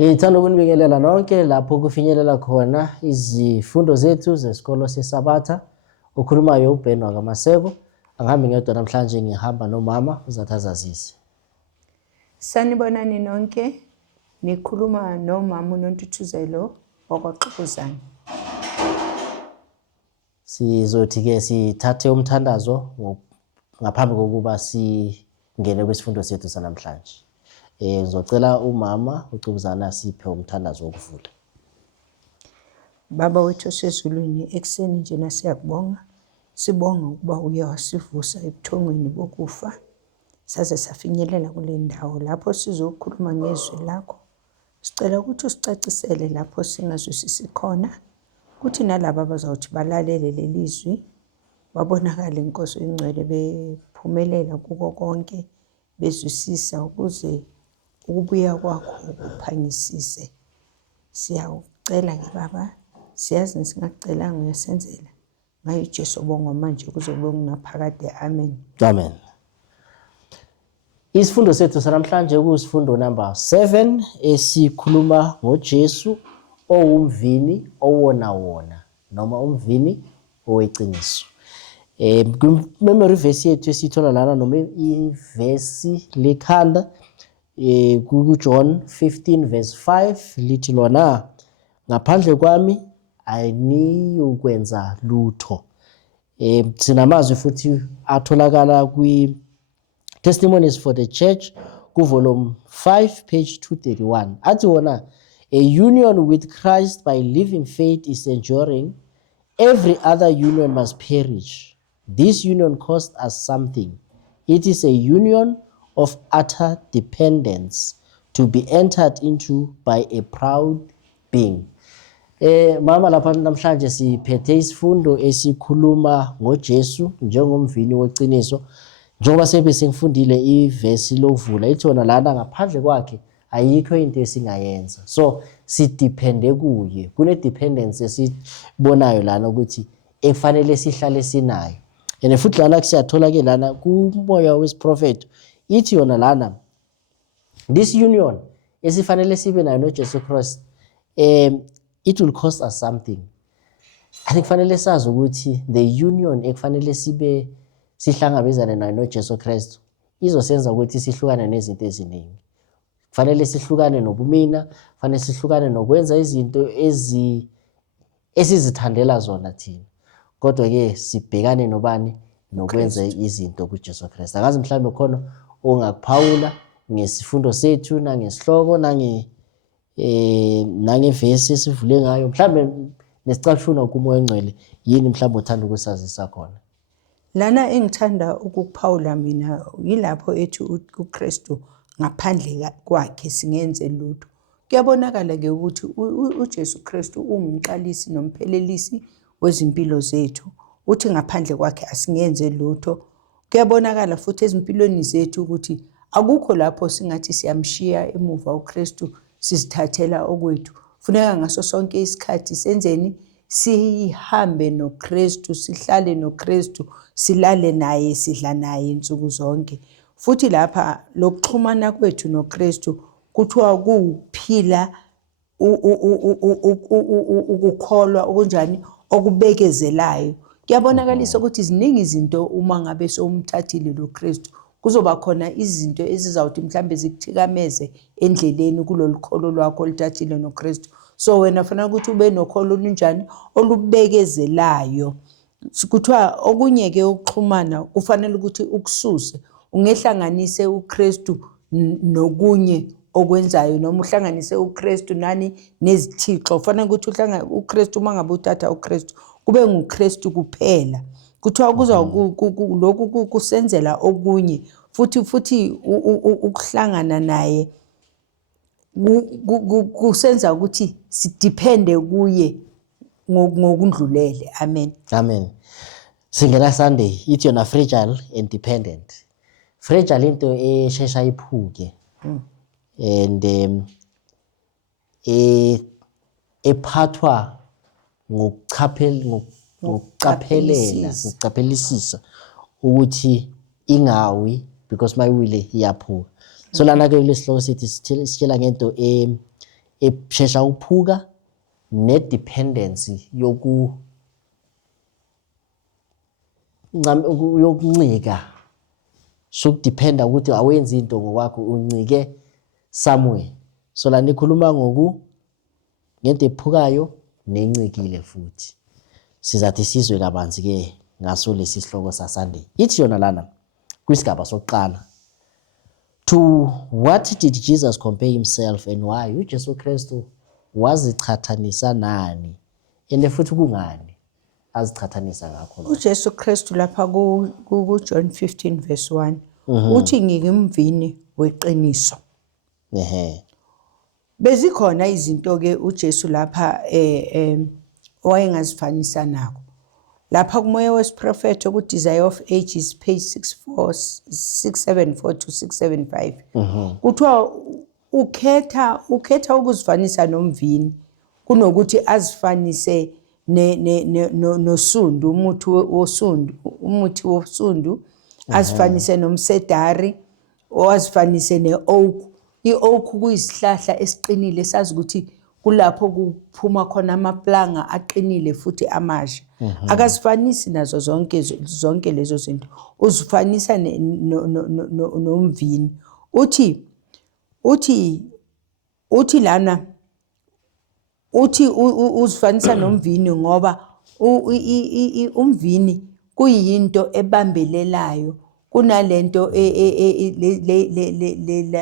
Ngithanda ukunibingelela nonke lapho kufinyelela khona izifundo zethu zesikolo seSabatha. Ukhulumayo uBen wakaMaseko. Angihambi ngedwa namhlanje, ngihamba nomama uzathi azazise. Sanibonani nonke, nikhuluma nomama uNontuthuzelo wakwaXukuzana. Sizothi-ke sithathe umthandazo ngaphambi kokuba singene kwisifundo sethu sanamhlanje. Ngizocela umama uCukuzana siphe umthandazo wokuvula. Baba wethu osezulwini, ekuseni njena siyakubonga. Sibonga ukuba uye wasivusa ebuthongweni bokufa saze safinyelela kule ndawo lapho sizokhuluma ngezwi lakho. Sicela ukuthi usicacisele lapho singazwisisi khona, kuthi nalabo abazawuthi balalele leli zwi babonakale Nkosi engcwele bephumelela kuko konke, bezwisisa ukuze ukubuya kwakho kuphangisise. Siyawucela ke Baba, siyazi singakucelanga uyasenzela. Ngayo uJesu bonga manje kuze kube kunaphakade. Amen. Amen. Isifundo sethu sanamhlanje kusifundo number 7 esikhuluma ngoJesu owumvini owona noma umvini oweqiniso. Memory verse yethu esithola lana noma ivesi lekhanda kuJohn 15 verse 5 lithi lona, ngaphandle kwami ayiniyokwenza lutho. Sinamazwi futhi atholakala kwi Testimonies for the Church kuvolume 5 page 231. Athi wona, a union with Christ by living faith is enduring. Every other union must perish. This union costs us something. It is a union of utter dependence to be entered into by a proud being. Mama lapha namhlanje siphethe isifundo esikhuluma ngoJesu njengomvini weqiniso. Njengoba sengifundile ivesi lovula ithi wona lana ngaphandle kwakhe ayikho into esingayenza. So sidepende kuye. Kune dependence esibonayo lana ukuthi efanele sihlale sinayo. And futhi lana siyathola ke lana kumoya wesiprofeti ithi yona lana, this union esifanele sibe nayo noJesu Christ, it will cost us something. Kufanele sazi ukuthi the union ekufanele sihlangabezane nayo noJesu Christ izosenza ukuthi sihlukane nezinto eziningi. Kufanele sihlukane nobumina, kufanele sihlukane nokwenza izinto esizithandela zona thina. Kodwa ke sibhekane nobani nokwenza izinto kuJesu Christ. Akazi mhlawumbe khona ongakuphawula ngesifundo sethu nangesihloko nangevesi esivule ngayo, mhlawumbe nesicashuna kumoya engcwele, yini mhlawumbe uthanda ukusazisa khona. Lana engithanda ukukuphawula mina yilapho ethi uKristu ngaphandle kwakhe singenze lutho. Kuyabonakala ke ukuthi uJesu Kristu ungumqalisi nomphelelisi wezimpilo zethu. Uthi ngaphandle kwakhe asingenze lutho. Kuyabonakala futhi ezimpilweni zethu ukuthi akukho lapho singathi siyamshiya emuva uKristu sizithathela okwethu. Funeka ngaso sonke isikhathi senzeni, sihambe noKristu, sihlale noKristu, silale naye, sidla naye insuku zonke. Futhi lapha lokuxhumana kwethu noKristu kuthiwa kuphila ukukholwa okunjani okubekezelayo. Kuyabonakalisa ukuthi ziningi izinto uma ngabe somthathile loKristu kuzoba khona izinto ezizawuthi mhlambe zikuthikameze endleleni kulolukholo lwakho oluthathile noKristu. So wena fanele ukuthi ube nokholo olunjani olubekezelayo. Kuthiwa okunye ke ukuxhumana kufanele ukuthi ukususe, ungehlanganise uKristu nokunye okwenzayo noma uhlanganise uKristu nani nezithixo. Kufanele ukuthi uKristu uma ngabe uthatha uKristu kube nguKristu kuphela. Kuthiwa lokhu kusenzela okunye futhi ukuhlangana naye kusenza ukuthi sidepende kuye ngokundlulele. Amen. Amen. Singena Sunday ithi yona fragile and dependent. Fragile into eshesha iphuke. And ephathwa ngokucaphelisisa ukuthi ingawi because mayiwile iyaphuka. So lana ke lesihloko sithi sitshela ngento eshesha ukuphuka ne-dependency yokuncika sokudependa ukuthi awenzi into ngokwakho uncike somewhere. So lana ikhuluma ngento ephukayo nencikile futhi. Sizathi sizwe kabanzi ke ngaso lesi sihloko saSunday. Ithi yona lana kwisigaba sokuqala, to what did Jesus compare himself and why? uJesu Kristu wazichathanisa nani and futhi kungani azichathanisa ngakho? uJesu Kristu lapha ku John 15 verse 1 uthi ngingumvini weqiniso. Bezikhona izinto ke uJesu lapha owayengazifanisa nako. Lapha kumoya wesiprofeto ku Desire of Ages page 674 to 675 kuthiwa ukhetha ukuzifanisa nomvini kunokuthi azifanise nosundu, umuthi wosundu, azifanise nomsedari, owazifanise ne-oak. I-oak kuyisihlahla esiqinile, sazi ukuthi kulapho kuphuma khona amaplanga aqinile futhi amasha. Akazifanisi nazo zonke lezo zinto, uzifanisa nomvini. Uthi lana uzifanisa nomvini ngoba umvini kuyinto ebambelelayo kunalento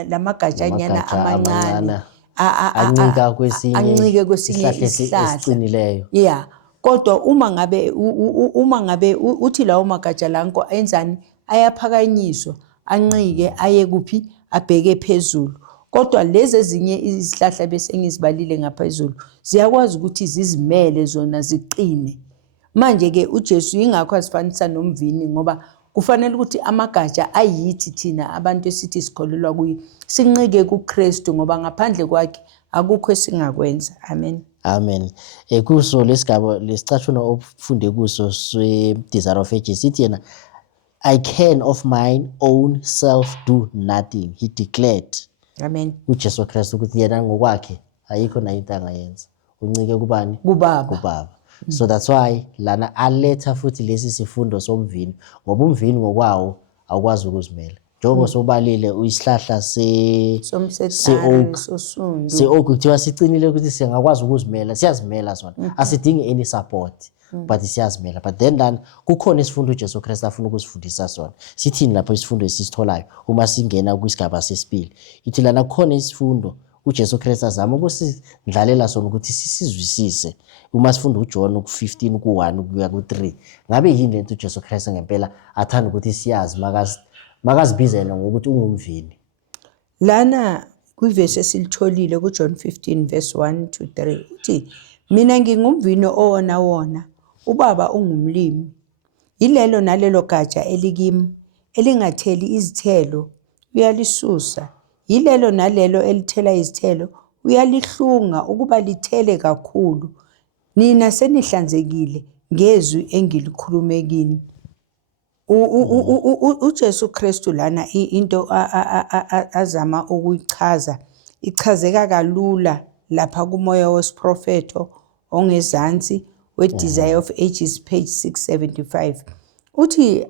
lamagajanyana amancane ancike kwesinye isihlahla. Yeah, kodwa uma ngabe uthi lawo magatsha lanko enzani, ayaphakanyiswa, ancike, aye kuphi, abheke phezulu. Kodwa lezi ezinye izihlahla bese ngizibalile ngaphezulu ziyakwazi ukuthi zizimele zona ziqine. Manje ke uJesu ingakho asifanisa nomvini ngoba kufanele ukuthi amagatsha ayithi thina abantu esithi sikholelwa kuye sinqike kuKristu ngoba ngaphandle kwakhe akukho esingakwenza. Amen. Amen. Kuso lesigaba lesicatshuna ofunde kuso Desire of Ages sithi yena, I can of mine own self do nothing, he declared. Amen. uJesu Kristu ukuthi yena ngokwakhe ayikho nayo into angayenza, uncike kubani? Kubaba. So that's why lana aletha futhi lesi sifundo somvini ngoba umvini ngokwawo awukwazi ukuzimela. Njengoba sobalile uyisihlahla se-oak, se-oak kuthiwa sicinile ukuthi singakwazi ukuzimela, siyazimela sona. Asidingi any support. But siyazimela. But then kukhona isifundo uJesu Kristu afuna ukusifundisa sona. Sithini lapho isifundo esisitholayo uma singena kwisigaba sesibili? Ithi lana kukhona isifundo uJesu Kristu azama ukusindlalela sona ukuthi sisizwisise. Uma sifunda uJohn ku-15 ku-1 kuya ku-3, ngabe yini lento uJesu Kristu ngempela athanda ukuthi siyazi makazibizela ngokuthi ungumvini? Lana kwivesi esilitholile kuJohn 15 verse 1 to 3 uthi, mina ngingumvini owona, ubaba ungumlimi. Yilelo nalelo gatsha elikimi elingatheli izithelo uyalisusa, yilelo nalelo elithela izithelo uyalihlunga ukuba lithele kakhulu. Nina senihlanzekile ngezwi engilikhulume kini. uJesu Kristu lana into azama ukuyichaza ichazeka kalula lapha kumoya wesiprofeto ongezansi we-Desire of Ages page 675 uthi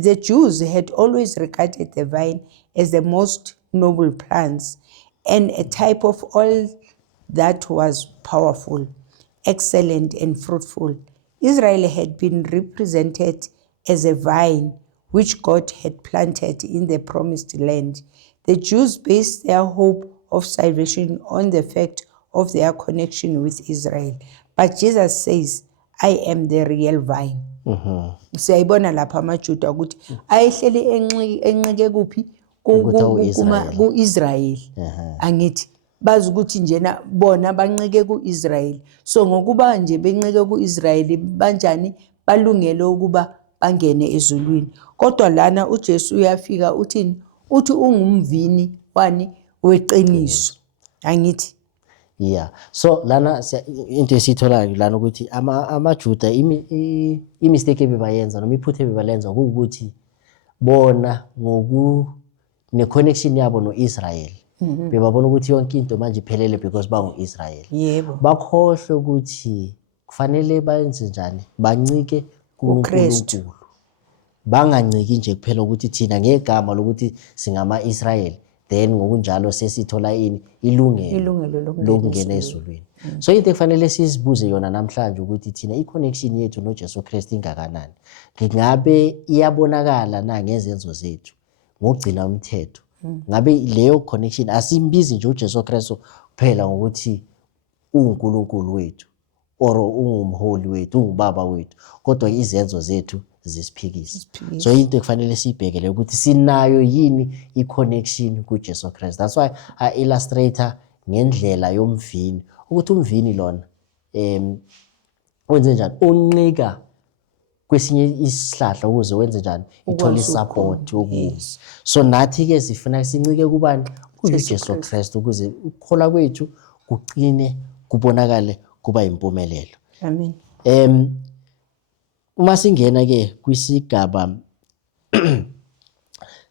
the Jews had always regarded the vine as the most noble plants and a type of all that was powerful, excellent and fruitful. Israel had been represented as a vine which God had planted in the promised land. The Jews based their hope of salvation on the fact of their connection with Israel. But Jesus says, I am the real vine. Siyayibona lapha amaJuda ukuthi ayehleli enqike kuphi ku-Israel. Angithi bazi ukuthi njena bona bancike ku-Israel. So ngokuba nje bencike ku-Israel banjani balungele ukuba bangene ezulwini. Kodwa lana uJesu uyafika uthini? Uthi ungumvini wani weqiniso. Angithi yeah. So lana into esitholayo lana ukuthi amaJuda imistake ebebayenza noma iphutha ebebalenza ukuthi bona ne connection yabo noIsrael bebabona ukuthi yonke into manje iphelele because bangu-Israyeli. Yebo. Bakhohlwe ukuthi kufanele bayenze njani, bancike kuKristu. kuNkulunkulu, banganciki nje kuphela ukuthi thina ngegama lokuthi singama-Israyeli then ngokunjalo sesithola ilungelo lokungena ezulwini. So into ekufanele sizibuze yona namhlanje ukuthi thina i-connection yethu noJesu Kristu ingakanani, ngabe iyabonakala na ngezenzo zethu ngokugcina umthetho. Ngabe leyo connection asimbizi nje uJesu Kristu kuphela ngokuthi uNkulunkulu wethu or ungumholi wethu, ungubaba wethu, kodwa izenzo zethu zisiphikisa. So into ekufanele siyibhekele ukuthi sinayo yini i-connection kuJesu Kristu. That's why I-illustrator ngendlela yomvini ukuthi umvini lona wenze njani, uncika kwesinye isihlahla ukuze wenze njani, ithole support yokuza. So nathi-ke sifuna sincike kubani, kuJesu Kristu, ukuze ukukholwa kwethu kuqine, kubonakale, kuba impumelelo. Amen. Uma singena ke kwisigaba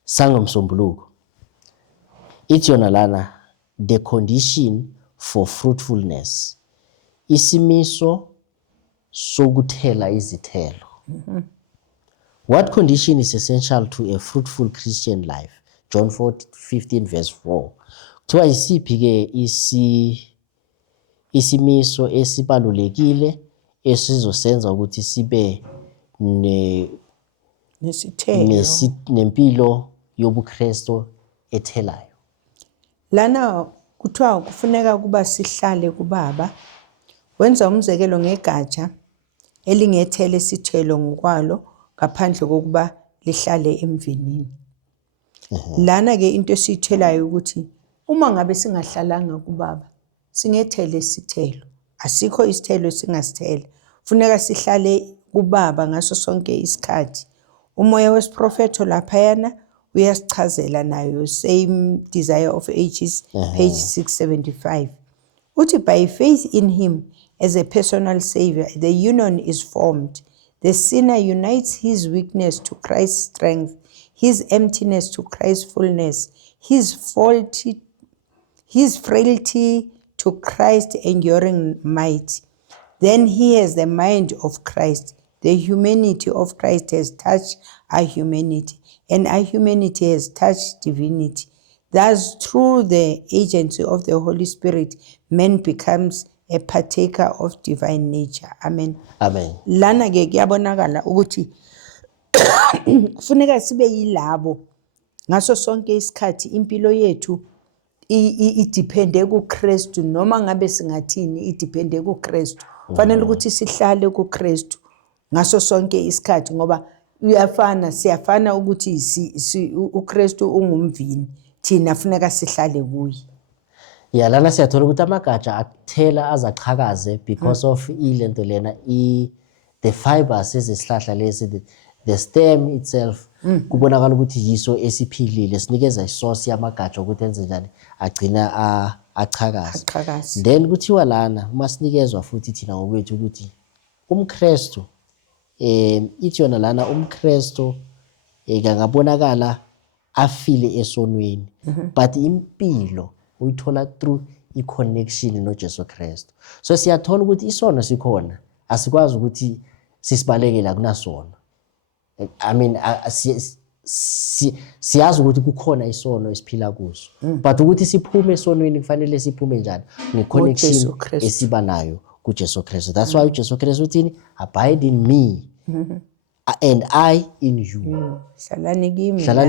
sangomsombuluko, ithi yona lana the condition for fruitfulness, isimiso sokuthela izithelo. What condition is essential to a fruitful Christian life? John 4:15 verse 4. Kuthiwa isiphi ke isimiso esibalulekile esizosenza ukuthi sibe nempilo yobuKristu ethelayo. Lana kuthiwa kufuneka kuba sihlale kuBaba. Wenza umzekelo ngegatsha elingethele isithelo ngokwalo ngaphandle kokuba lihlale emvinini. Lana ke into esithelayo ukuthi uma ngabe singahlalanga kuBaba singethele isithelo. Asikho isithelo singasithela. Funeka sihlale kuBaba ngaso sonke isikhathi. Umoya wesiprofetho laphayana uyasichazela nayo, Same Desire of Ages, page 675. Uthi by faith in him as a personal savior, the union is formed. The sinner unites his weakness to Christ's strength, his emptiness to Christ's fullness, his frailty to Christ's enduring might. Then he has the mind of Christ. The humanity of Christ has touched our humanity, and our humanity has touched divinity. Thus, through the agency of the Holy Spirit, man becomes a partaker of divine nature. Amen. Amen. Lana ke kuyabonakala ukuthi kufuneka sibe yilabo ngaso sonke isikhathi impilo yethu idepende kuKristu, noma ngabe singathini idepende kuKristu. Kufanele ukuthi sihlale kuKristu ngaso sonke isikhathi, ngoba siyafana ukuthi uKristu ungumvini, thina funeka sihlale kuye. Ya lana siyathola ukuthi amagatsha athela azachakaze because of ilento lena the fibers ezesihlahla lesi, the stem itself, kubonakala ukuthi yiso esiphilile, sinikeza isource yamagatsha ukuthi enze njani, agcina achakaze. Then kuthiwa lana uma sinikezwa futhi thina ngokwethu ukuthi umKristu ithi yona lana umKristu ngabonakala afile esonweni, but impilo uyithola through i-connection noJesu Kristu. So siyathola ukuthi isono sikhona, asikwazi ukuthi sisibalekela kunasona. I mean siyazi ukuthi kukhona isono esiphila kuso, but ukuthi siphume esonweni kufanele siphume njani, ne-connection esiba nayo kuJesu Kristu. That's why uJesu Kristu uthini, abide in me and I in you. Hlalani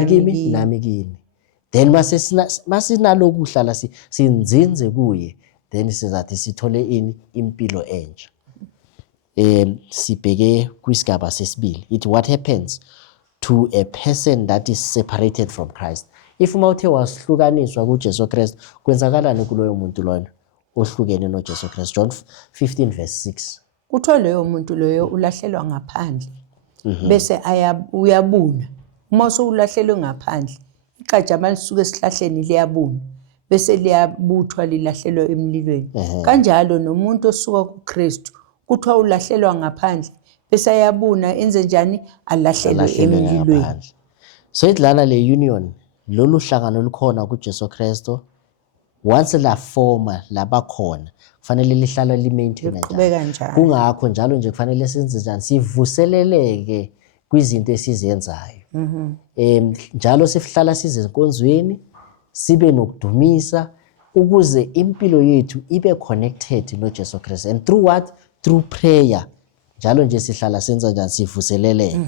kimi nami kini. Then masinaloku hlala sinzinze kuye, then sizathi sithole impilo entsha. Sibheke kwisigaba sesibili, it what happens to a person that is separated from Christ. If mawuthe wasihlukaniswa kuJesu Kristu, kwenzakalani kuloyo muntu loyo ohlukene noJesu Kristu? John 15 verse 6. Kuthiwa loyo muntu loyo ulahlelwa ngaphandle, bese uyabuna. Uma usulahlelwe ngaphandle, igatsha malisuke esihlahleni liyabuna, bese liyabuthwa lilahlelwa emlilweni. Kanjalo nomuntu osuka kuKristu kuthiwa ulahlelwa ngaphandle, bese ayabuna, enze njani, alahlelwe emlilweni. So idlala le union, lolu hlangano lukhona kuJesu Kristu once la forma labakhona kufanele lihlala li-maintain Liqhubeka njalo. kungakho njalo nje kufanele senze njani sivuseleleke kwizinto esizenzayo njalo sihlala sizenkonzweni sibe nokudumisa ukuze impilo yethu ibe connected noJesu Kristu and through what, through prayer njalo nje sihlala senza njani sivuseleleke.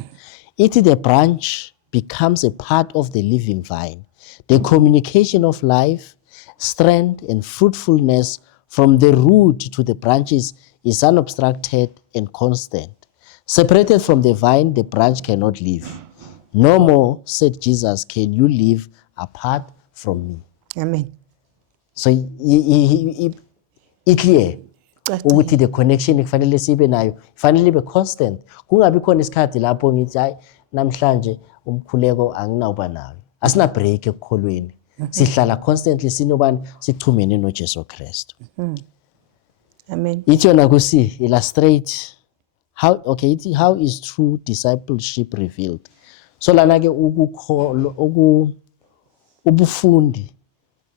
Ithi the branch becomes a part of the living vine, the communication of life, strength and fruitfulness from the root to the branches is unobstructed and constant. Separated from the vine, the branch cannot live. No more, said Jesus, can you live apart from me. Amen. So i-clear ukuthi the connection kufanele sibe nayo kufanele ibe constant, kungabi khona isikhathi lapho ngithi hayi namhlanje umkhuleko anginawuba nayo. Asina break ekukholweni, sihlala constantly sinobani sichumene noJesu Kristu. Amen. Ithi yona kusi illustrate how is true discipleship revealed. So lana ke ubufundi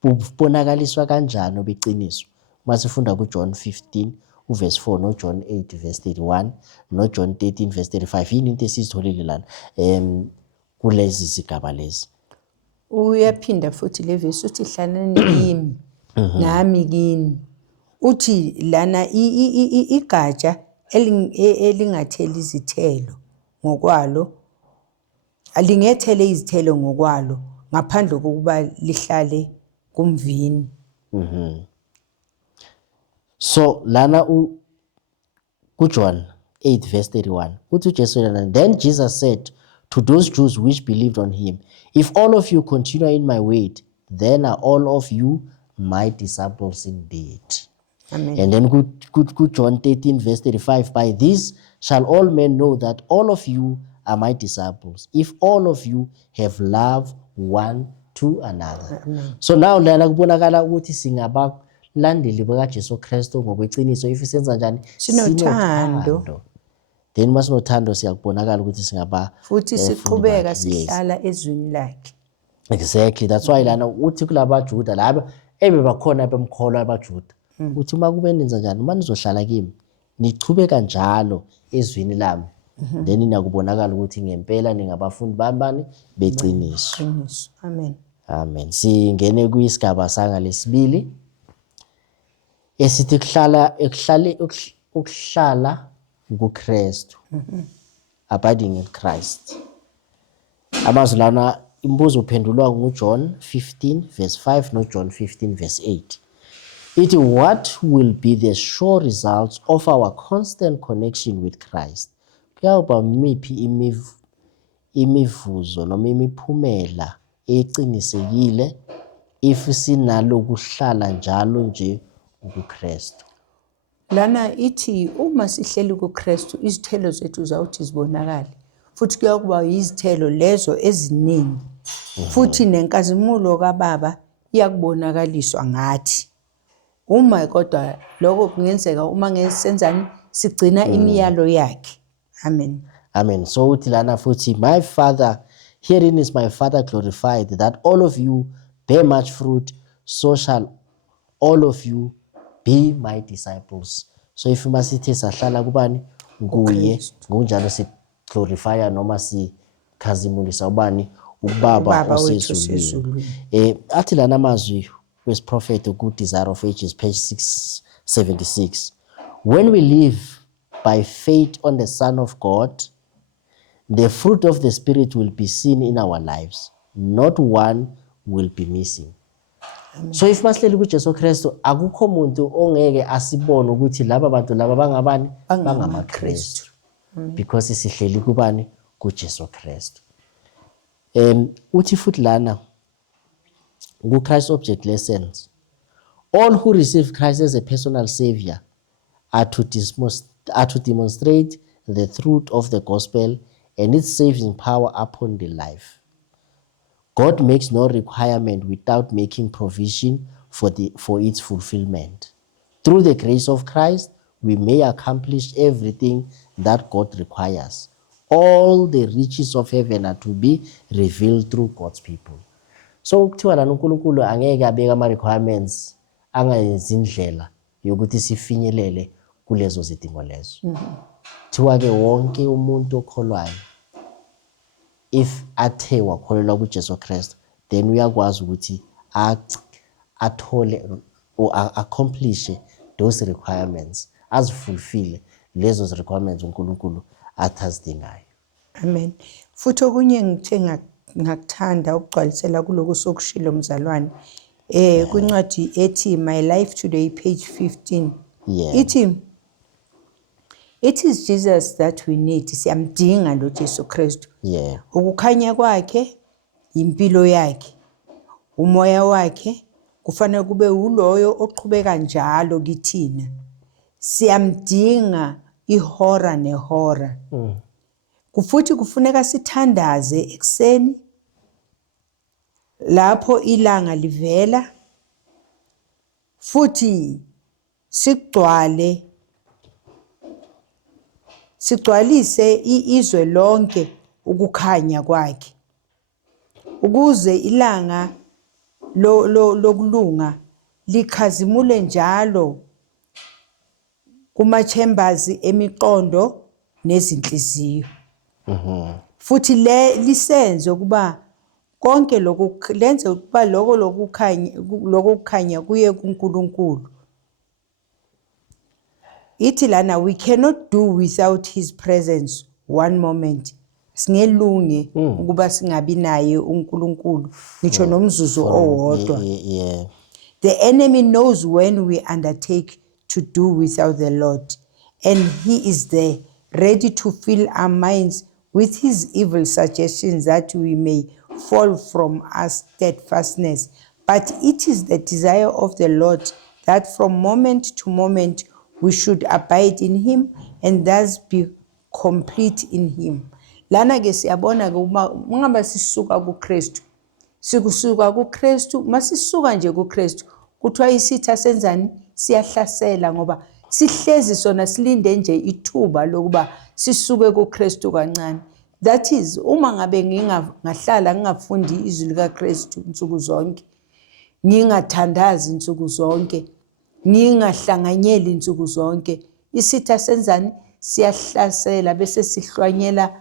bubonakaliswa kanjani obeqiniso masifunda kuJohn 15 uverse 4 noJohn 8 verse 31 noJohn 13 verse 35. Yini into esizitholile lana kulezi zigaba lezi? Uyaphinda futhi le verse uthi hlalani kimi nami kini. Uthi lana igatsha elingatheli izithelo ngokwalo alingethele izithelo ngokwalo ngaphandle kokuba lihlale kumvini. So lana kuJohn 8 verse 31 uthi uJesu lana, then Jesus said to those Jews which believed on him, if all of you continue in my word, then are all of you my disciples indeed. Amen. And then John 13 verse 35, by this shall all men know that all of you are my disciples, if all of you have love one to another. Amen. So now lana kubonakala ukuthi singabalandeli bakaJesu Kristu ngokweqiniso if senza njani Sinothando. Then masinothando siyakubonakala ukuthi singaba futhi siqhubeka sihlala ezwini lakhe. Exactly, that's why lana uthi kulabaJuda laba ebebakhona bemkholwa abaJuda uthi uma kube nenza njani uma nizohlala kimi nichubeka njalo ezwini lami then inakubonakala ukuthi ngempela ningabafundi bani beqiniso. Amen. Amen. Singene kuyisigaba sanga lesibili esithi ukuhlala kuKristu, abiding in Christ. Amazwi lana imbuzo uphendulwa nguJohn 15 verse 5 noJohn 15 verse 8. Ithi, what will be the sure results of our constant connection with Christ? Kuyawuba miphi imivuzo noma imiphumela eqinisekile if sinalo kuhlala njalo nje kuKristu. Lana ithi uma sihleli kuKristu izithelo zethu zawuthi zibonakale futhi kuyakuba izithelo lezo eziningi futhi nenkazimulo kaBaba iyakubonakaliswa ngathi. Uma kodwa lokho kungenzeka uma ngesenzani sigcina imiyalo yakhe. Amen. Amen. So uthi lana futhi, my Father, herein is my Father glorified, that all of you bear much fruit, so shall all of you be my disciples. So if masithe sahlala kubani nguye ngunjalo si glorify noma si khazimulisa ubani ubaba osezulwini. Athi lana amazwi wesiprophet ku Desire of Ages page 676, when we live by faith on the Son of God, the fruit of the Spirit will be seen in our lives, not one will be missing. Amen. So if masileli kuJesu Kristu akukho umuntu ongeke asibone ukuthi laba bantu laba bangabani bangamaKristu because sihleli kubani kuJesu Kristu. Uthi futhi lana ku Christ object lessons, all who receive Christ as a personal savior are to demonstrate the truth of the gospel and its saving power upon the life. God makes no requirement without making provision for its fulfillment. Through the grace of Christ, we may accomplish everything that God requires. All the riches of heaven are to be revealed through God's people. So kuthiwa lana uNkulunkulu angeke abeka ama requirements angayenzi indlela yokuthi sifinyelele kulezo zidingo lezo. Kuthiwa ke wonke umuntu okholwayo if athe wakholelwa kuJesu Kristu then uyakwazi ukuthi athole or accomplish those requirements, azifulfill lezo requirements uNkulunkulu athazidingayo. Amen. Futhi okunye ngithe ngakuthanda ukugcwalisela kuloko sokushilo mzalwane kwincwadi ethi My Life Today page 15. Yeah. Ithi it is Jesus that we need. Siyamdinga lo Jesu Kristu. Yeah. Ukukhanya kwakhe, impilo yakhe, umoya wakhe kufanele kube uloyo oqhubeka njalo kithina. Siyamdinga ihora nehora. Kufuthi kufuneka sithandaze ekseni lapho ilanga livela, futhi sigcwalise izwe lonke ukukhanya kwakhe, ukuze ilanga lokulunga likhazimule njalo kuma-chambers emiqondo nezinhliziyo. Futhi lisenze ukuba konke lokhu lenze ukuba lokukhanya kuye kuNkulunkulu. Ithi lana we cannot do without his presence one moment. Singelunge ukuba singabi naye uNkulunkulu ngisho nomzuzu owodwa. The enemy knows when we undertake to do without the Lord, and he is there ready to fill our minds with his evil suggestions that we may fall from our steadfastness. But it is the desire of the Lord that from moment to moment we should abide in him and thus be complete in him. Lana ke siyabona ke uma sisuka kuKristu, sikusuka kuKristu, masisuka nje kuKristu, kuthiwa isitha senzani siyahlasela ngoba sihlezi sona silinde nje ithuba lokuba sisuke kuKristu kancane. That is uma ngabe ngahlala ngingafundi izwi likaKristu insuku zonke, ngingathandazi insuku zonke, ngingahlanganyeli insuku zonke, isitha senzani siyahlasela bese sihlwanyela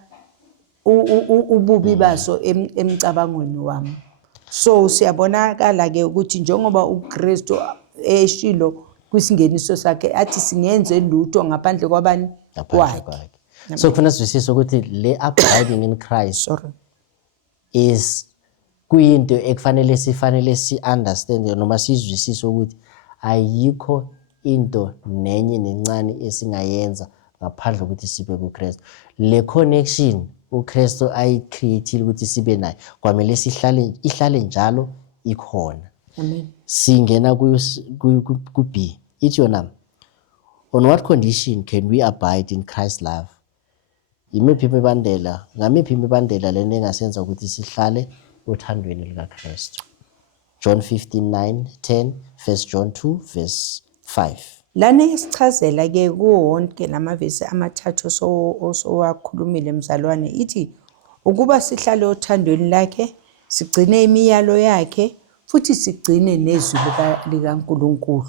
ububi baso emcabangweni wami. So siyabonakala ke ukuthi njengoba uKristu eshilo kwisingeniso sakhe athi singenze lutho ngaphandle kwabani kwakhe. So kufuna sizwisise ukuthi le abiding in Christ is kuyinto ekufanele si understand noma sizwisise ukuthi ayikho into nenye nencane esingayenza ngaphandle ukuthi sibe kuKristu. Le connection uKristu ayicreateile ukuthi sibe nayo kwamele ihlale njalo ikhona. Amen. Singena ku B. Ithi yona, on what condition can we abide in Christ's love? Yimiphi imibandela, ngamiphi imibandela lena engasenza ukuthi sihlale uthandweni likaKristu? John 15:9-10, 1 John 2:5. Lana isichazela ke kuwonke lamavesi amathathu osowakhulumile mzalwane, ithi ukuba sihlale othandweni lakhe, sigcine imiyalo yakhe, futhi sigcine nezwi likaNkulunkulu.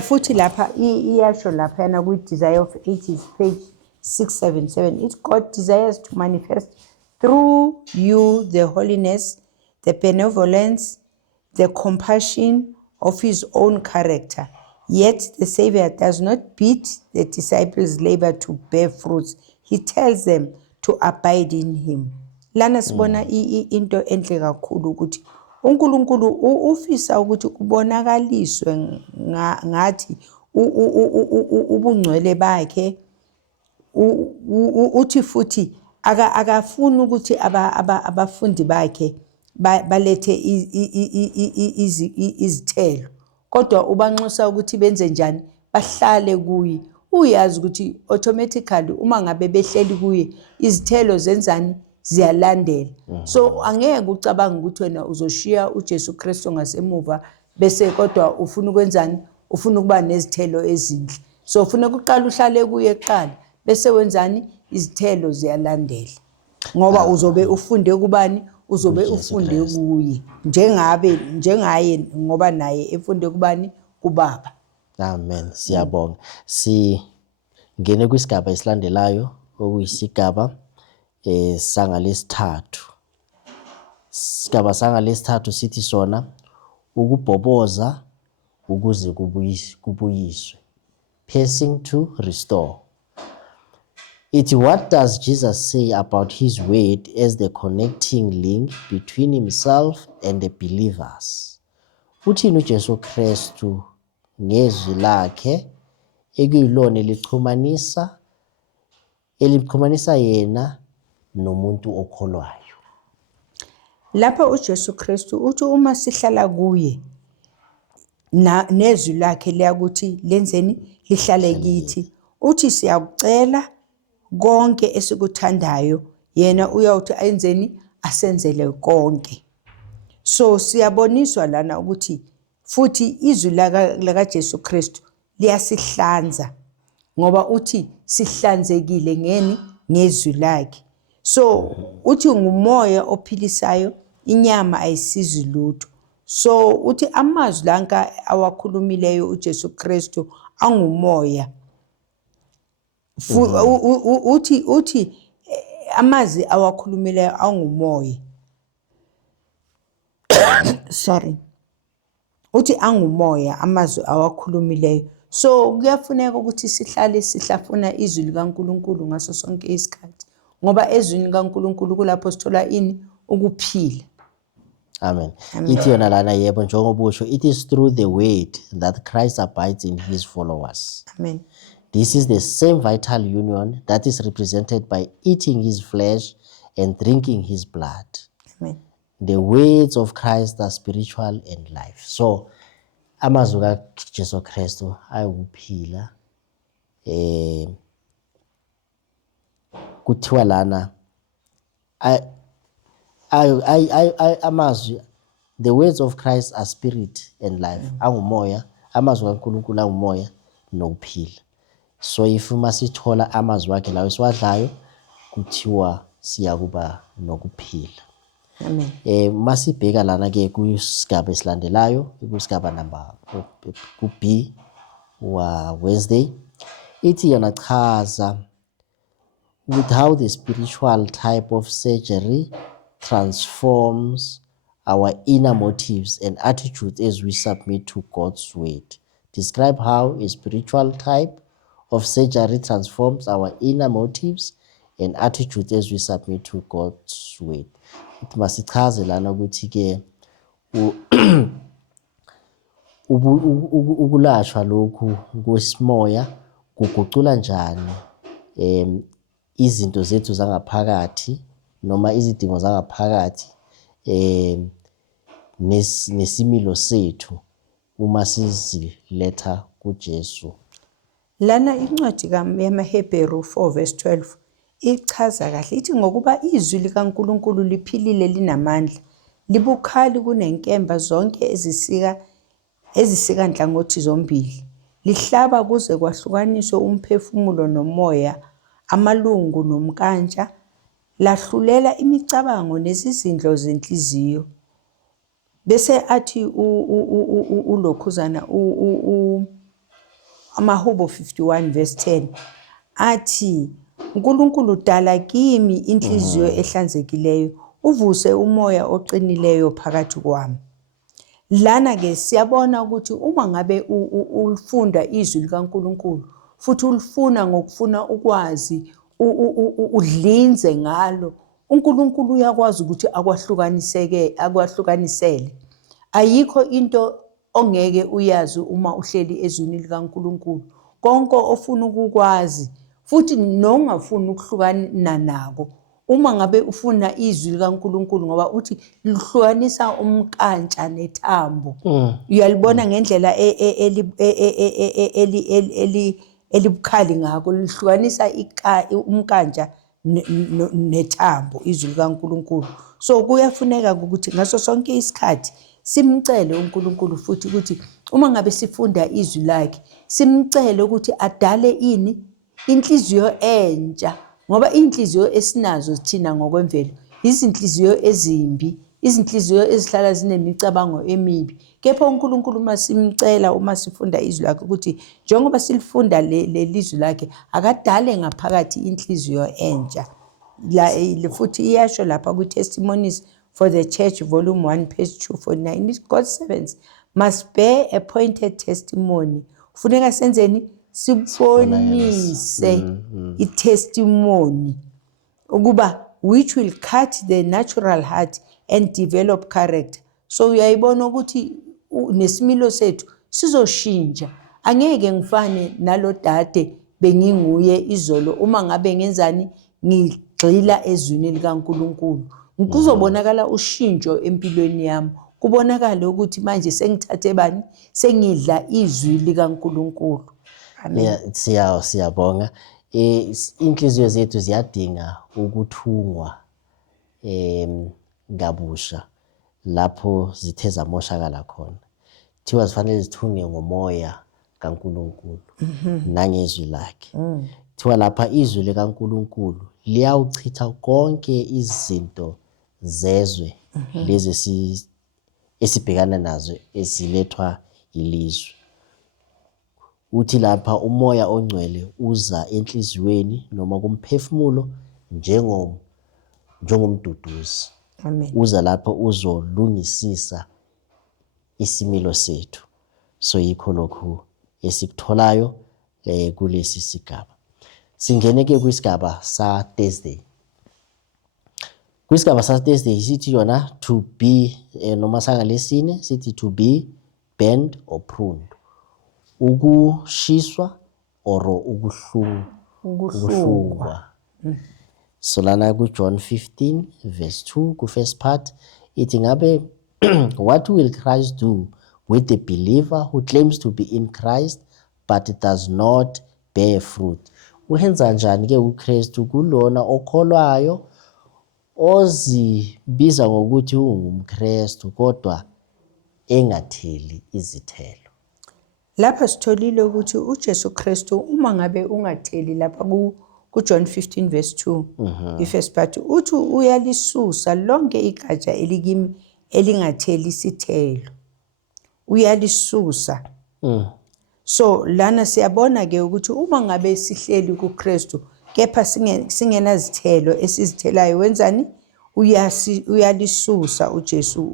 Futhi lapha iyasho lapha yana kwi-Desire of Ages page 677, it God desires to manifest through you the holiness, the benevolence, the compassion of his own character. Yet the Savior does not bid the disciples labor to bear fruits. He tells them to abide in him. Lana sibona into enhle kakhulu ukuthi uNkulunkulu ufisa ukuthi kubonakaliswe ngathi ubungcwele bakhe, uthi futhi akafuni ukuthi abafundi bakhe balethe izithelo, kodwa ubanxusa ukuthi benze njani, bahlale kuye. Uyazi ukuthi automatically uma ngabe behleli kuye izithelo zenzani ziyalandela. So angeke ucabange ukuthi wena uzoshiya uJesu Kristu ngasemuva bese kodwa ufuna ukwenzani, ufuna ukuba nezithelo ezinhle. So ufuna ukuqala uhlale kuye kuqala bese wenzani, izithelo ziyalandela ngoba uzobe ufunde kubani, uzobe kuJesu ufunde Kristu. kuye njengaye ngoba naye efunde kubani? Kubaba. Amen. Siyabonga. Singene kwisigaba esilandelayo okuyisigaba sangalesithathu. Isigaba sangalesithathu sithi sona ukubhoboza ukuze kubuyiswe. Piercing to restore. What does Jesus say about his word as the connecting link between himself and the believers? Uthini uJesu Kristu ngezwi lakhe ekuyilona elimxhumanisa yena nomuntu okholwayo? Lapha uJesu Kristu uthi uma sihlala kuye nezwi lakhe liyakuthi lenzeni lihlale kithi. Uthi siyakucela konke esikuthandayo yena uyawuthi ayenzeni asenzele konke. So siyaboniswa lana ukuthi futhi izwi laka Jesu Kristu liyasihlanza ngoba uthi sihlanzekile ngezwi lakhe. So uthi ngumoya ophilisayo, inyama ayisizi lutho. So uthi amazwi lanka awakhulumileyo uJesu Kristu angumoya. Uthi amazwi awakhulumileyo angumoya. Sorry. Uthi angumoya amazwi awakhulumileyo. So kuyafuneka ukuthi sihlale sihlafuna izwi likaNkulunkulu ngaso sonke isikhathi ngoba ezwini likaNkulunkulu kulapho sithola ini? Ukuphila. Amen. Ithi yona lana yebo njengoba usho, it is through the word that Christ abides in his followers. Amen. This is the same vital union that is represented by eating his flesh and drinking his blood. Amen. The words of Christ are spiritual and life. So amazwi kaJesu Kristu ayukuphila. Kuthiwa lana amazwi, the words of Christ are spirit and life. Angumoya, amazwi kaNkulunkulu angumoya nokuphila. So if masithola amazwi akhe lawo esiwadlayo kuthiwa siyakuba nokuphila. Amen. Masibheka lana ke kusigaba esilandelayo, kusigaba number ku-B wa Wednesday, ithi yona chaza with how the spiritual type of surgery transforms our inner motives and attitudes as we submit to God's word. Describe how a spiritual type of surgery transforms our inner motives and attitudes as we submit to God's word. Masichaze lana ukuthi ke ukulashwa lokhu kwesimoya kugucula njani izinto zethu zangaphakathi noma izidingo zangaphakathi nesimilo sethu uma siziletha kuJesu. Lana incwadi yamaHebheru 4:12 ichaza kahle ithi ngokuba izwi likaNkulunkulu liphilile linamandla libukhali kunenkemba zonke ezisika nhlangothi zombili lihlaba kuze kwahlukaniswe umphefumulo nomoya amalungu nomkantshwa lahlulela imicabango nezizindlo zenhliziyo. Bese athi ulokhuzana amaHubo 51:10 athi uNkulunkulu dala kimi inhliziyo ehlanzekileyo uvuse umoya oqinileyo phakathi kwami. Lana ke siyabona ukuthi uma ngabe ulifunda izwi likaNkulunkulu futhi ulifuna ngokufuna ukwazi udlinze ngalo, uNkulunkulu uyakwazi ukuthi akwahlukanisele. Ayikho into ongeke uyazi uma uhleli ezwini likaNkulunkulu. Konke ofuna ukukwazi futhi nongafuni ukuhlukana nako uma ngabe ufuna izwi likaNkulunkulu ngoba uthi lihlukanisa umkantshwa nethambo. Uyalibona ngendlela elibukhali ngako lihlukanisa umkantshwa nethambo izwi likaNkulunkulu. So kuyafuneka ukuthi ngaso sonke isikhathi simcele uNkulunkulu futhi ukuthi uma ngabe sifunda izwi lakhe simcele ukuthi adale inhliziyo entsha ngoba inhliziyo esinazo thina ngokwemvelo izinhliziyo ezimbi, izinhliziyo ezihlala zinemicabango emibi. Kepha uNkulunkulu masimcela uma sifunda izwi lakhe ukuthi njengoba silifunda lelizwi lakhe akadale ngaphakathi inhliziyo entsha. Futhi iyasho lapha kwi-Testimonies for the Church volume 1 page 249, God's servants must bear a pointed testimony. Kufuneka senzeni? Sibonise i-testimony ukuba which will cut the natural heart and develop character. So uyayibona ukuthi nesimilo sethu sizoshintsha. Angeke ngifane nalo dade benginguye izolo uma ngabe ngenzani ngigxila ezwini likaNkulunkulu. Kuzobonakala ushintsho empilweni yami. Kubonakala ukuthi manje sengithathe bani? Sengidla izwi likaNkulunkulu. Amen. Siyabonga. Inhliziyo zethu ziyadinga ukuthungwa ngabusha lapho zithe zamoshakala khona. Thiwa zifanele zithunge ngomoya kaNkulunkulu nangezwi lakhe. Thiwa lapha izwi likaNkulunkulu liyawuchitha konke izinto zezwe lezi esibhekana nazo ezilethwa ilizwe. Uthi lapha umoya ongcwele uza enhliziyweni noma kumphefumulo njengomduduzi. Amen. Uza lapha uzolungisisa isimilo sethu. So yikho lokhu esikutholayo kulesi sigaba. Singene ke kwisigaba sa Thursday. Kwisigaba sa Thursday sithi yona to be noma sangalesine sithi to be bent or pruned. Ukushiswa or ukuhlungwa. So lana kuJohn 15 verse 2 ku first part ithi ngabe what will Christ do with the believer who claims to be in Christ but does not bear fruit? Uhenza njani ke uKristu kulona okholwayo ozibiza ngokuthi ungumKristu kodwa engatheli izithelo? Lapha sitholile ukuthi uJesu Kristu uma ngabe ungatheli lapha kuJohn 15 verse 2 i-first part uthi uyalisusa lonke igatsha elikimi elingatheli isithelo. Uyalisusa. So lana siyabona ke ukuthi uma ngabe sihleli kuKristu kepha singenazithelo esizithelayo wenzani? Uyalisusa uJesu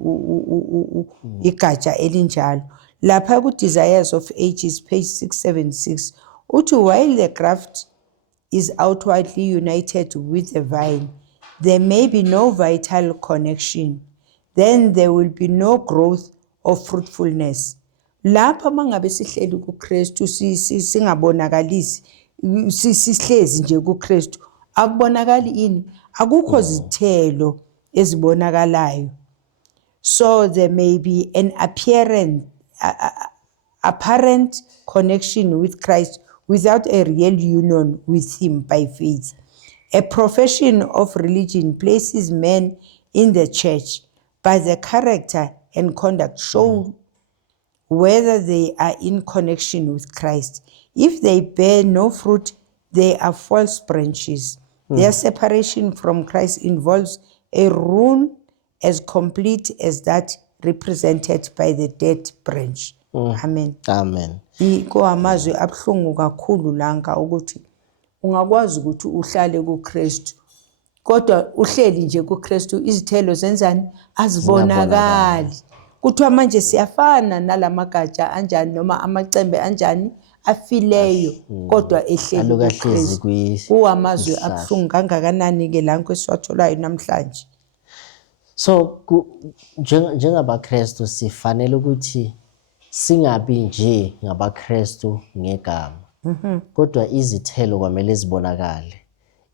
igatsha elinjalo. Lapha ku-Desires of Ages page 676 uthi while the graft is outwardly united with the vine, there may be no vital connection. Then there will be no growth of fruitfulness. Lapha mangabe sihleli kuKristu singabonakalisi sihlezi nje kuKristu akubonakali ini? Akukho zithelo ezibonakalayo. So there may be an apparent connection with Christ without a real union with him by faith. A profession of religion places men in the church, but the character and conduct show whether they are in connection with Christ. If they bear no fruit, they are false branches. Their separation from Christ involves a ruin as complete as that represented by the dead branch. Amen. Amen. Iko amazwi abhlungu kakhulu lanka ukuthi ungakwazi ukuthi uhlale kuKristu kodwa uhleli nje kuKristu izithelo zenzani? Azibonakali. Kuthiwa manje siyafana nalamagatsha anjani noma amacembe anjani afileyo kodwa ehleli kuKristu. Kuamazwi abhlungu kangakanani ke lanko esiwatholayo namhlanje. So njengabaKristu sifanele ukuthi singabi nje ngabaKristu ngegama. Kodwa izithelo kwamele zibonakale.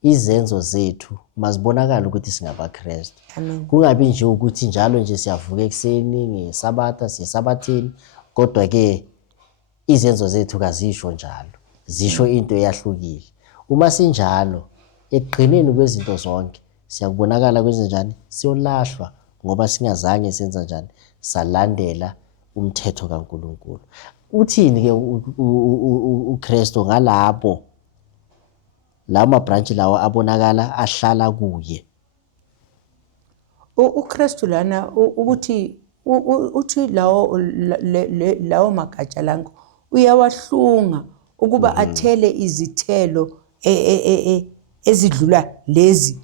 Izenzo zethu mazibonakala ukuthi singabaKristu. Kungabi nje ukuthi njalo nje siyavuka ekseni ngeSabatha siyesabathini kodwa ke izenzo zethu kazisho njalo. Zisho into eyahlukile. Uma sinjalo ekugcineni kwezinto zonke siyakubonakala kwezenjani? Siyolahlwa ngoba singazange senza njani? Salandela umthetho kaNkulunkulu. Uthini ke uKristu ngalabo lawo mabranch lawo abonakala ahlala kuye? uKristu lana ukuthi uthi lawo magatsha lanko uyawahlunga ukuba athele izithelo ezidlula lezi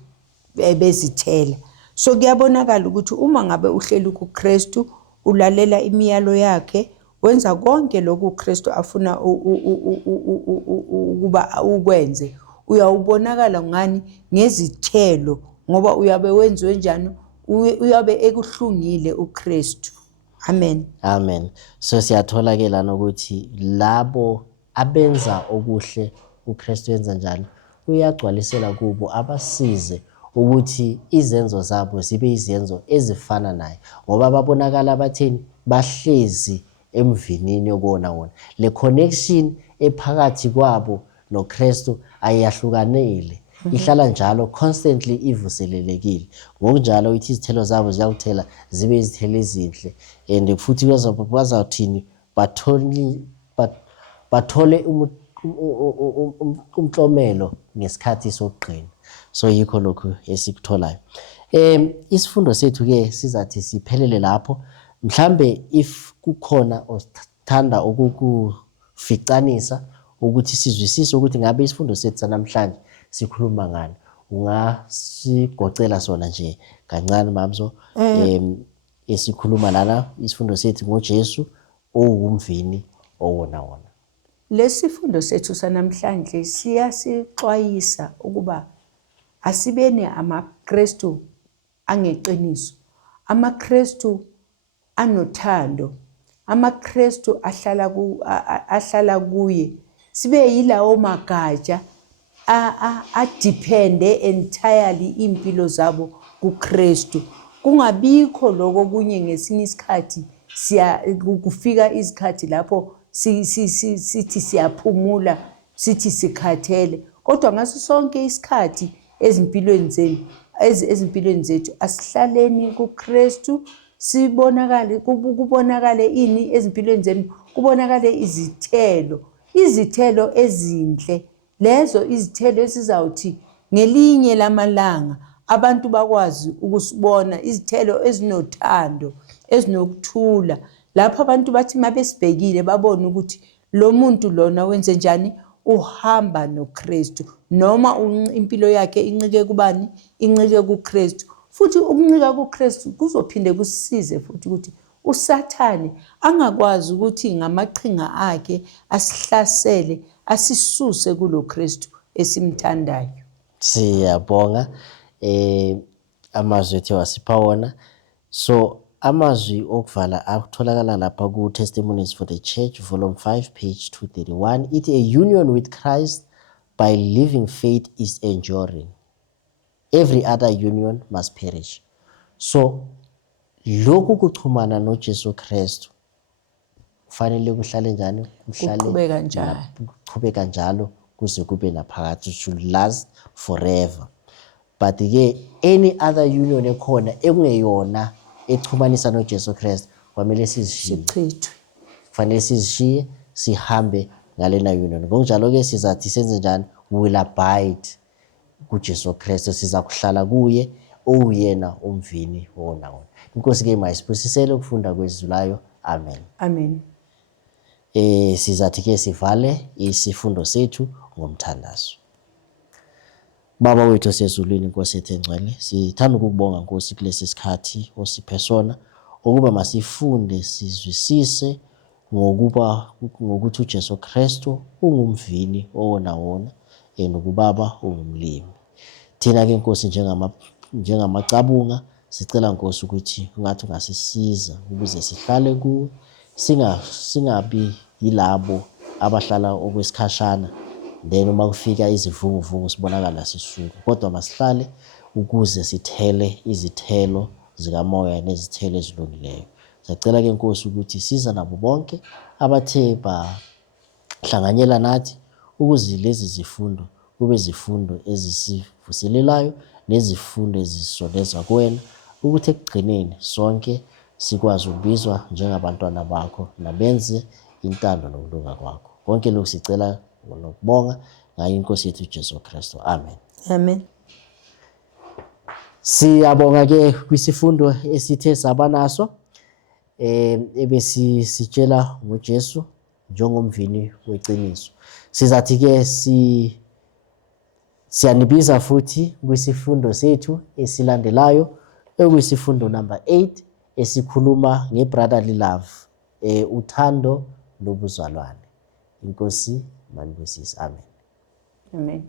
ebezithela. So kuyabonakala ukuthi uma ngabe uhleli kuKristu ulalela imiyalo yakhe wenza konke lokhu uKristu afuna ukuba ukwenze, uyawubonakala ngani ngezithelo ngoba uyabe wenziwe njani, uyabe ekuhlungile uKristu. Amen. Amen. So siyathola ke lana ukuthi labo abenza okuhle uKristu yenza njani, uyagcwalisela kubo abasize ukuthi izenzo zabo zibe izenzo ezifana naye, ngoba babonakala batheni bahlezi emvinini yokona wona. Le connection ephakathi kwabo noKristu ayahlukanele, ihlala njalo constantly ivuselelekile. Ngokunjalo ithi izithelo zabo ziyakuthela zibe izithelo ezinhle, and futhi bazawuthini bathole umhlomelo ngesikhathi sokugcina. So yikho lokhu esikutholayo. Isifundo sethu ke sizathi siphelele lapho. Mhlambe if kukhona othanda ukukuficanisa ukuthi sizwisise ukuthi ngabe isifundo sethu sanamhlanje sikhuluma ngani, ungasigocela sona nje kancane Mamzo. Esikhuluma lana isifundo sethu ngoJesu owumvini owona wona. Lesifundo sethu sanamhlanje siyasixwayisa ukuba asibene amaKristu angeqiniso, amaKristu anothando, amaKristu ahlala kuye, sibe yilawo magatsha adepende entirely impilo zabo kuKristu. Kungabikho lokho kunye ngesinye isikhathi kufika izikhathi lapho sithi siyaphumula, sithi sikhathele, kodwa ngaso sonke isikhathi ezimpilweni zethu asihlaleni kuKristu, kubonakale ini ezimpilweni zenu, kubonakale izithelo ezinhle, lezo izithelo esizawuthi ngelinye lamalanga abantu bakwazi ukusibona, izithelo ezinothando, ezinokuthula, lapho abantu bathi mabesibhekile babone ukuthi lo muntu lona wenze njani, uhamba noKristu, noma impilo yakhe incike kubani, incike kuKristu. Futhi ukuncika kuKristu kuzophinde kusize futhi ukuthi uSathane angakwazi ukuthi ngamaqhinga akhe asihlasele, asisuse kulo Kristu esimthandayo. Siyabonga amazwi ethu wasipha wona. So amazwi okuvala atholakala lapha ku Testimonies for the Church volume 5 page 231. It a union with Christ by living faith is enduring. Every other union must perish. So lokhu kuchumana noJesu Kristu kufanele kuhlale njani, kuqhubeka njalo kuze kube naphakade, should last forever. But ke any other union ekhona ekungeyona echumanisa noJesu Kristu kwamele sizishiye, kufanele sizishiye sihambe ngalena union. Ngokunjalo ke sizathi senze njani, we will abide kuJesu Kristu, siza kuhlala kuye oyena umvini wona wona. Inkosi ke mayisibusisele ukufunda kwezulayo. Amen. Amen. Sizathi ke sivale isifundo sethu ngomthandazo. Baba wethu osezulwini, Nkosi ethu engcwele, sithanda ukukubonga Nkosi kulesi sikhathi osiphe sona ukuba masifunde sizwisise ngokuthi uJesu Kristu ungumvini owona wona nokubaba ungumlimi. Thina ke Nkosi njengamacabunga sicela Nkosi ukuthi ungathi ungasisiza ukuze sihlale kuwe, singabi yilabo abahlala okwesikhashana then uma kufika izivunguvungu sibonakala sisuka, kodwa masihlale ukuze sithele izithelo zikamoya nezithelo ezilungileyo. Sicela ke Nkosi ukuthi siza nabo bonke abathe bahlanganyela nathi ukuze lezi zifundo kube zifundo ezisivuselelayo nezifundo ezisondeza kuwena, ukuthi ekugcineni sonke sikwazi ukubizwa njengabantwana bakho nabenze intando nokulunga kwakho. Konke lokhu sicela nokubonga ngayo Inkosi yethu Jesu Kristu. Amen. Amen. Siyabonga ke kwisifundo esithe sabanaso ebesitshela ngoJesu njengomvini weqiniso. Sizathi ke siyanibiza futhi kwisifundo sethu esilandelayo ekuyisifundo number 8 esikhuluma ngebrotherly love, uthando lobuzalwane. Inkosi manibusise. Amen. Amen.